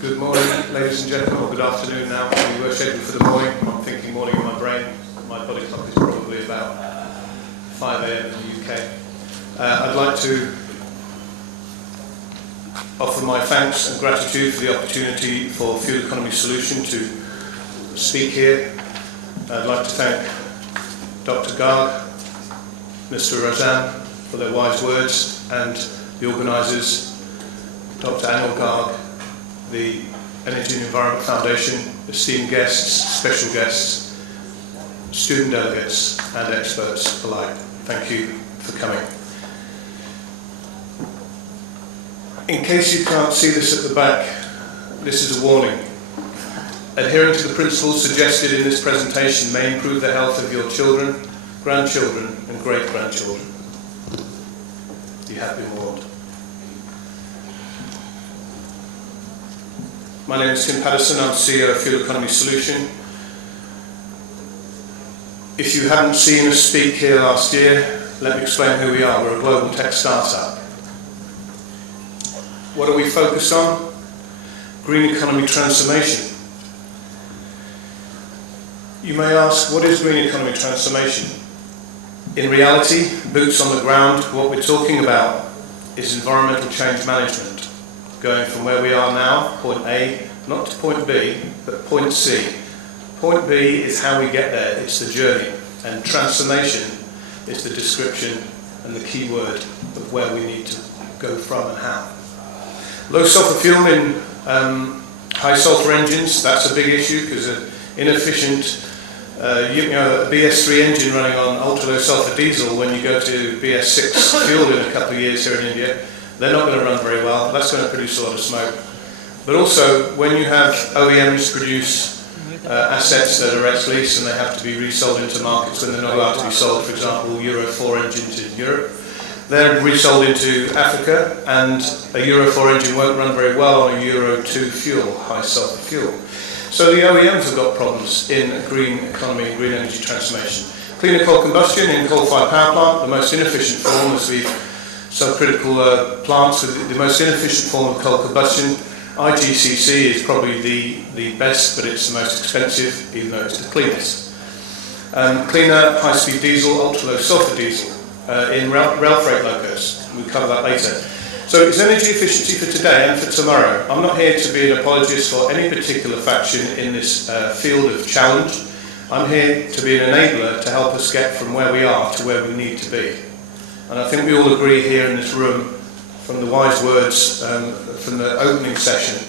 Good morning, ladies and gentlemen, or good afternoon now. We were scheduled for the morning. I'm thinking morning in my brain. My body clock is probably about 5 a.m. in the UK. I'd like to offer my thanks and gratitude for the opportunity for Fuel Economy Solution to speak here. I'd like to thank Dr. Garg, Mr. Razan for their wise words, and the organisers, Dr. Anil Garg, the Energy and Environment Foundation, esteemed guests, special guests, student delegates and experts alike. Thank you for coming. In case you can't see this at the back, this is a warning. Adhering to the principles suggested in this presentation may improve the health of your children, grandchildren and great-grandchildren. You have been warned. My name is Patterson. I'm CEO of Fuel Economy Solution. If you haven't seen us speak here last year, let me explain who we are. We're a global tech startup. What are we focused on? Green economy transformation. You may ask, what is green economy transformation? In reality, boots on the ground, what we're talking about is environmental change management. Going from where we are now, point A, not to point B, but point C. Point B is how we get there, it's the journey. And transformation is the description and the key word of where we need to go from and how. Low sulfur fuel in high sulfur engines, that's a big issue because an inefficient a BS3 engine running on ultra low sulfur diesel, when you go to BS6 fuel in a couple of years here in India, they're not going to run very well. That's going to produce a lot of smoke. But also, when you have OEMs produce assets that are ex-lease and they have to be resold into markets when they're not allowed to be sold, for example, Euro 4 engines in Europe, they're resold into Africa, and a Euro 4 engine won't run very well on a Euro 2 fuel, high sulfur fuel. So the OEMs have got problems in green economy and green energy transformation. Cleaner coal combustion in coal-fired power plant, the most inefficient form, as we've subcritical plants with the most inefficient form of coal combustion. IGCC is probably the best, but it's the most expensive, even though it's the cleanest. Cleaner high-speed diesel, ultra-low sulfur diesel in rail freight locos. We'll cover that later. So it's energy efficiency for today and for tomorrow. I'm not here to be an apologist for any particular faction in this field of challenge. I'm here to be an enabler to help us get from where we are to where we need to be. And I think we all agree here in this room, from the wise words from the opening session,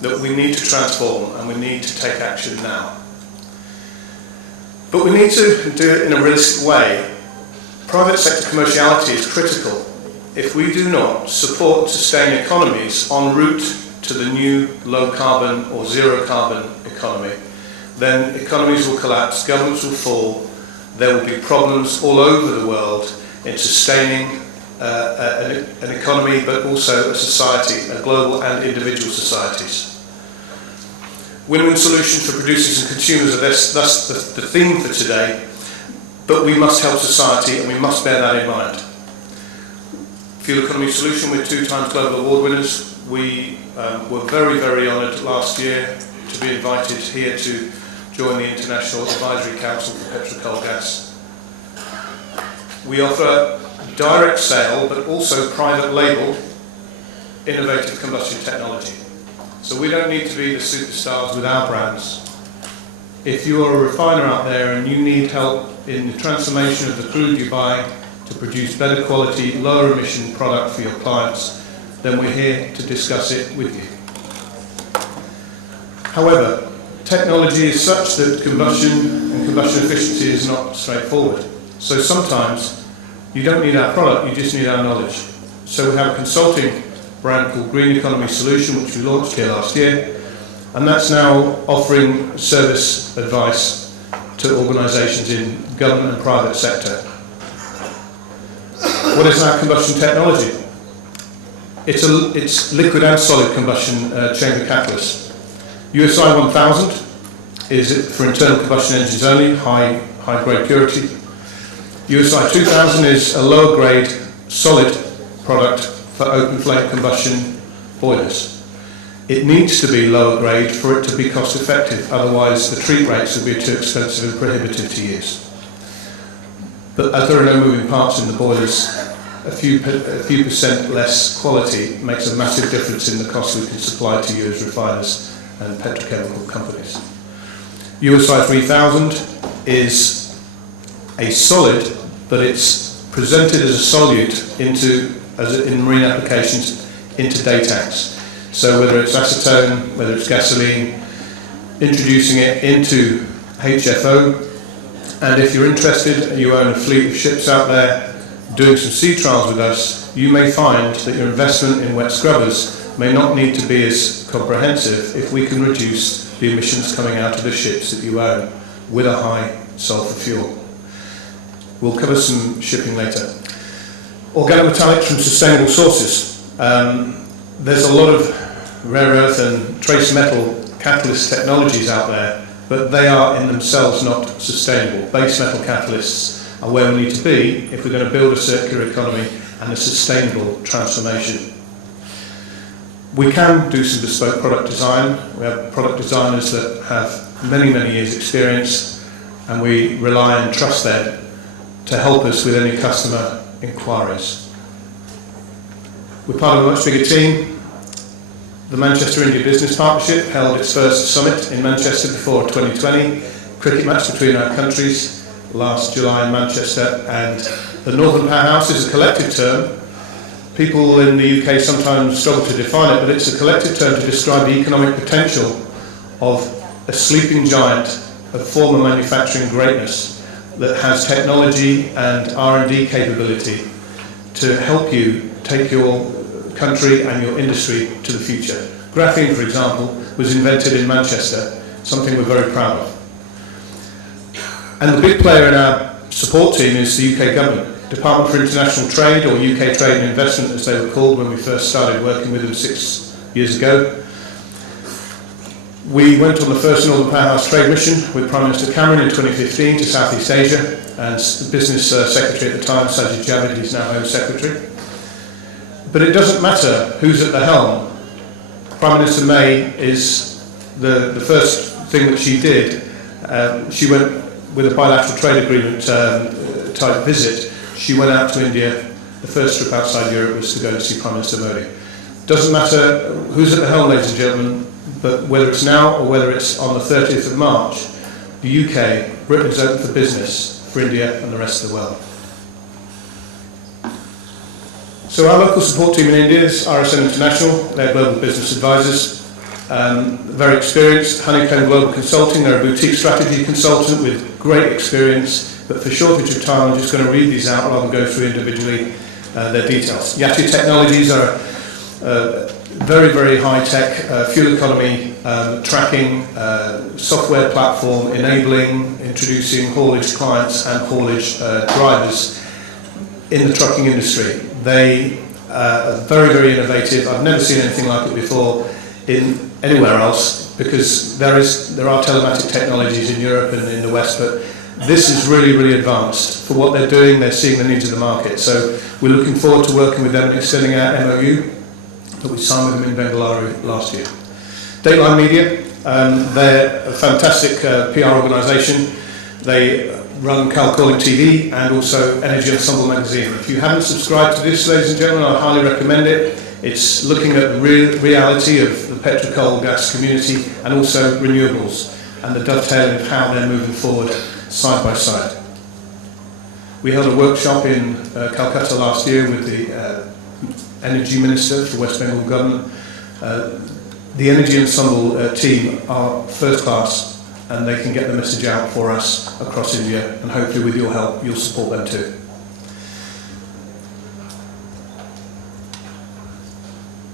that we need to transform and we need to take action now. But we need to do it in a realistic way. Private sector commerciality is critical. If we do not support and sustain economies en route to the new low carbon or zero carbon economy, then economies will collapse, governments will fall, there will be problems all over the world in sustaining an economy, but also a society, a global and individual societies. Win-win solutions for producers and consumers are thus the theme for today, but we must help society and we must bear that in mind. Fuel Economy Solution, we're 2 times global award winners. We were very, very honoured last year to be invited here to join the International Advisory Council for PetroCoal gas. We offer direct sale, but also private label, innovative combustion technology. So we don't need to be the superstars with our brands. If you are a refiner out there and you need help in the transformation of the crude you buy to produce better quality, lower emission product for your clients, then we're here to discuss it with you. However, technology is such that combustion and combustion efficiency is not straightforward. So sometimes you don't need our product, you just need our knowledge. So we have a consulting brand called Green Economy Solution, which we launched here last year, and that's now offering service advice to organisations in government and private sector. What is our combustion technology? It's liquid and solid combustion chamber catalyst. USI 1000 is for internal combustion engines only, high grade purity. USI 2000 is a lower grade solid product for open flame combustion boilers. It needs to be lower grade for it to be cost effective, otherwise the treat rates would be too expensive and prohibitive to use. But as there are no moving parts in the boilers, a few percent less quality makes a massive difference in the cost we can supply to you as refiners and petrochemical companies. USI 3000 is a solid, but it's presented as a solute in marine applications into day tanks. So whether it's acetone, whether it's gasoline, introducing it into HFO, and if you're interested and you own a fleet of ships out there doing some sea trials with us, you may find that your investment in wet scrubbers may not need to be as comprehensive if we can reduce the emissions coming out of the ships that you own with a high sulfur fuel. We'll cover some shipping later. Organometallics from sustainable sources. There's a lot of rare earth and trace metal catalyst technologies out there, but they are in themselves not sustainable. Base metal catalysts are where we need to be if we're going to build a circular economy and a sustainable transformation. We can do some bespoke product design. We have product designers that have many, many years experience, and we rely and trust them to help us with any customer inquiries. We're part of a much bigger team. The Manchester-India Business Partnership held its first summit in Manchester before 2020 cricket match between our countries last July in Manchester, and the Northern Powerhouse is a collective term. People in the UK sometimes struggle to define it, but it's a collective term to describe the economic potential of a sleeping giant of former manufacturing greatness that has technology and R&D capability to help you take your country and your industry to the future. Graphene, for example, was invented in Manchester, something we're very proud of. And the big player in our support team is the UK government. Department for International Trade, or UK Trade and Investment as they were called when we first started working with them 6 years ago. We went on the first Northern Powerhouse trade mission with Prime Minister Cameron in 2015 to Southeast Asia, and the business secretary at the time, Sajid Javid, he's now Home Secretary. But it doesn't matter who's at the helm. Prime Minister May is the first thing that she did. She went with a bilateral trade agreement type visit. She went out to India. The first trip outside Europe was to go to see Prime Minister Modi. Doesn't matter who's at the helm, ladies and gentlemen, but whether it's now or whether it's on the 30th of March, the UK, Britain's open for business for India and the rest of the world. So our local support team in India is RSM International. They're global business advisors, very experienced. Honeycomb Global Consulting, they're a boutique strategy consultant with great experience, but for shortage of time, I'm just going to read these out rather than go through individually their details. Yatu Technologies are very, very high-tech fuel economy tracking software platform enabling, introducing haulage clients and haulage drivers in the trucking industry. They are very, very innovative. I've never seen anything like it before in anywhere else, because there are telematic technologies in Europe and in the West, but this is really, really advanced. For what they're doing, they're seeing the needs of the market. So we're looking forward to working with them and extending our MOU that we signed with them in Bengaluru last year. Dateline Media, they're a fantastic PR organisation. They run Cal Calling TV and also Energy Ensemble magazine. If you haven't subscribed to this, ladies and gentlemen, I highly recommend it. It's looking at the reality of the PetroCoal gas community and also renewables and the dovetailing of how they're moving forward side by side. We held a workshop in Calcutta last year with the Energy Minister for West Bengal government. The Energy Ensemble team are first class, and they can get the message out for us across India, and hopefully with your help you'll support them too.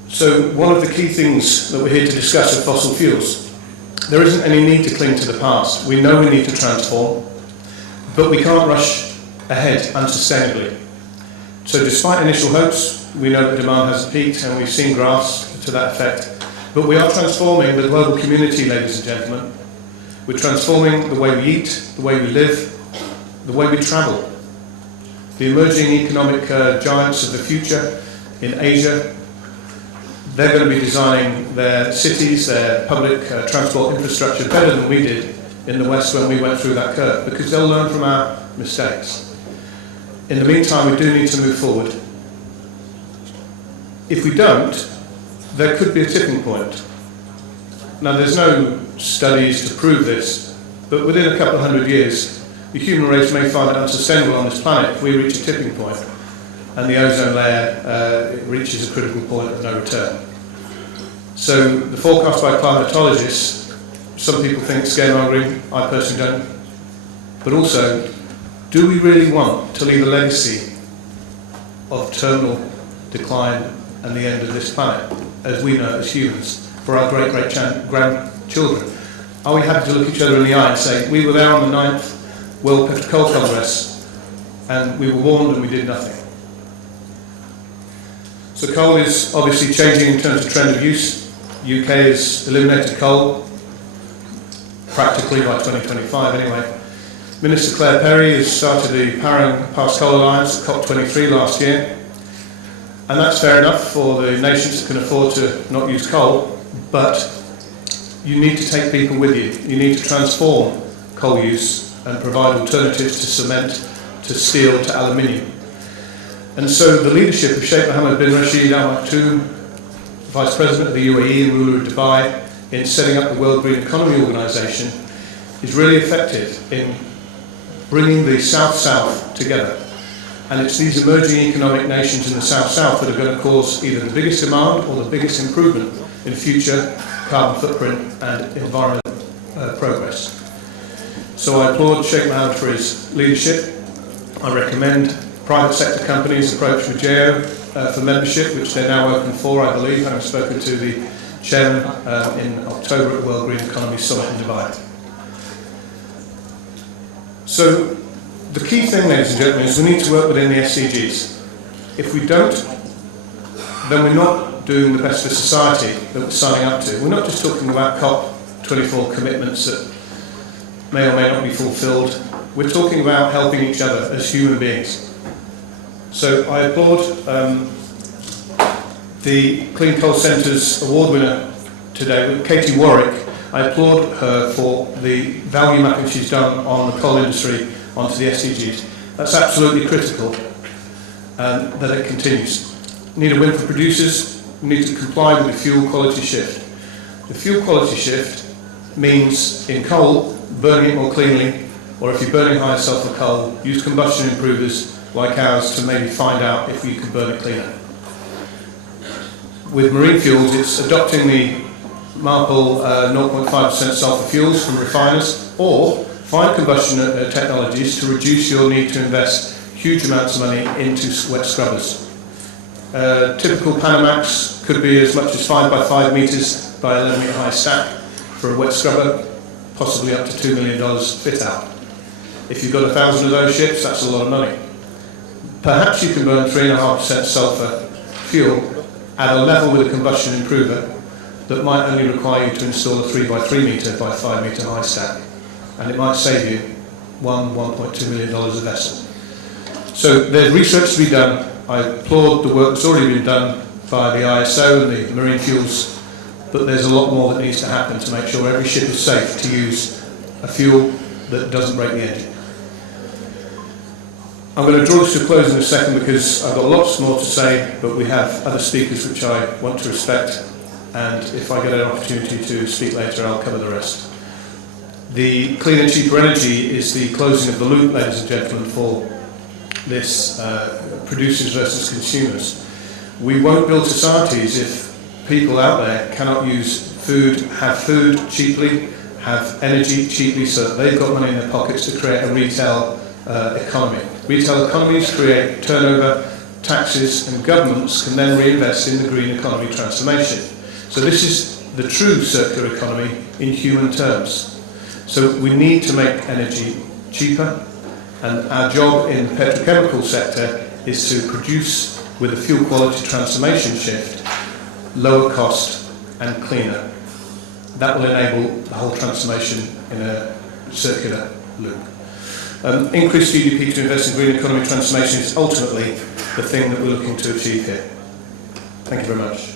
So one of the key things that we're here to discuss are fossil fuels. There isn't any need to cling to the past. We know we need to transform, but we can't rush ahead unsustainably. So despite initial hopes, we know that demand hasn't peaked, and we've seen graphs to that effect. But we are transforming the global community, ladies and gentlemen. We're transforming the way we eat, the way we live, the way we travel. The emerging economic giants of the future in Asia, they're going to be designing their cities, their public transport infrastructure better than we did in the West when we went through that curve, because they'll learn from our mistakes. In the meantime, we do need to move forward. If we don't, there could be a tipping point. Now, there's no studies to prove this, but within a couple of hundred years, the human race may find it unsustainable on this planet if we reach a tipping point and the ozone layer reaches a critical point of no return. So the forecast by climatologists, some people think scaremongering, I personally don't. But also, do we really want to leave a legacy of terminal decline and the end of this planet, as we know as humans, for our great-great-grandchildren? Are we happy to look each other in the eye and say, we were there on the 9th World PetroCoal Congress, and we were warned and we did nothing? So coal is obviously changing in terms of trend of use. UK has eliminated coal, practically by 2025 anyway. Minister Claire Perry has started the Powering Past Coal Alliance at COP23 last year. And that's fair enough for the nations that can afford to not use coal, but you need to take people with you. You need to transform coal use and provide alternatives to cement, to steel, to aluminium. And so the leadership of Sheikh Mohammed bin Rashid Al Maktoum, Vice President of the UAE and ruler of Dubai, in setting up the World Green Economy Organization, is really effective in bringing the South-South together. And it's these emerging economic nations in the South-South that are going to cause either the biggest demand or the biggest improvement in future carbon footprint and environmental progress. So I applaud Sheikh Mohammed for his leadership. I recommend private sector companies approach Vigeo for membership, which they're now open for, I believe, having spoken to the chairman in October at the World Green Economy Summit in Dubai. So the key thing, ladies and gentlemen, is we need to work within the SDGs. If we don't, then we're not doing the best for society that we're signing up to. We're not just talking about COP24 commitments that may or may not be fulfilled. We're talking about helping each other as human beings. So I applaud the Clean Coal Centre's award winner today, Katie Warwick. I applaud her for the value mapping she's done on the coal industry onto the SDGs. That's absolutely critical that it continues. We need a win for producers. We need to comply with the fuel quality shift. The fuel quality shift means in coal, burning it more cleanly, or if you're burning higher sulphur coal, use combustion improvers like ours to maybe find out if you can burn it cleaner. With marine fuels, it's adopting the MARPL 0.5% sulphur fuels from refiners, or find combustion technologies to reduce your need to invest huge amounts of money into wet scrubbers. Typical Panamax could be as much as 5 by 5 metres by 11 metre high stack for a wet scrubber, possibly up to $2 million fit out. If you've got 1,000 of those ships, that's a lot of money. Perhaps you can burn 3.5% sulphur fuel at a level with a combustion improver that might only require you to install a 3 by 3 metre by 5 metre high stack, and it might save you $1.2 million a vessel. So there's research to be done. I applaud the work that's already been done by the ISO and the marine fuels, but there's a lot more that needs to happen to make sure every ship is safe to use a fuel that doesn't break the engine. I'm going to draw this to a close in a second because I've got lots more to say, but we have other speakers which I want to respect, and if I get an opportunity to speak later, I'll cover the rest. The clean and cheaper energy is the closing of the loop, ladies and gentlemen, for this producers versus consumers. We won't build societies if people out there cannot have food cheaply, have energy cheaply, so that they've got money in their pockets to create a retail economy. Retail economies create turnover, taxes, and governments can then reinvest in the green economy transformation. So this is the true circular economy in human terms. So we need to make energy cheaper, and our job in the petrochemical sector is to produce, with a fuel quality transformation shift, lower cost and cleaner. That will enable the whole transformation in a circular loop. Increased GDP to invest in green economy transformation is ultimately the thing that we're looking to achieve here. Thank you very much.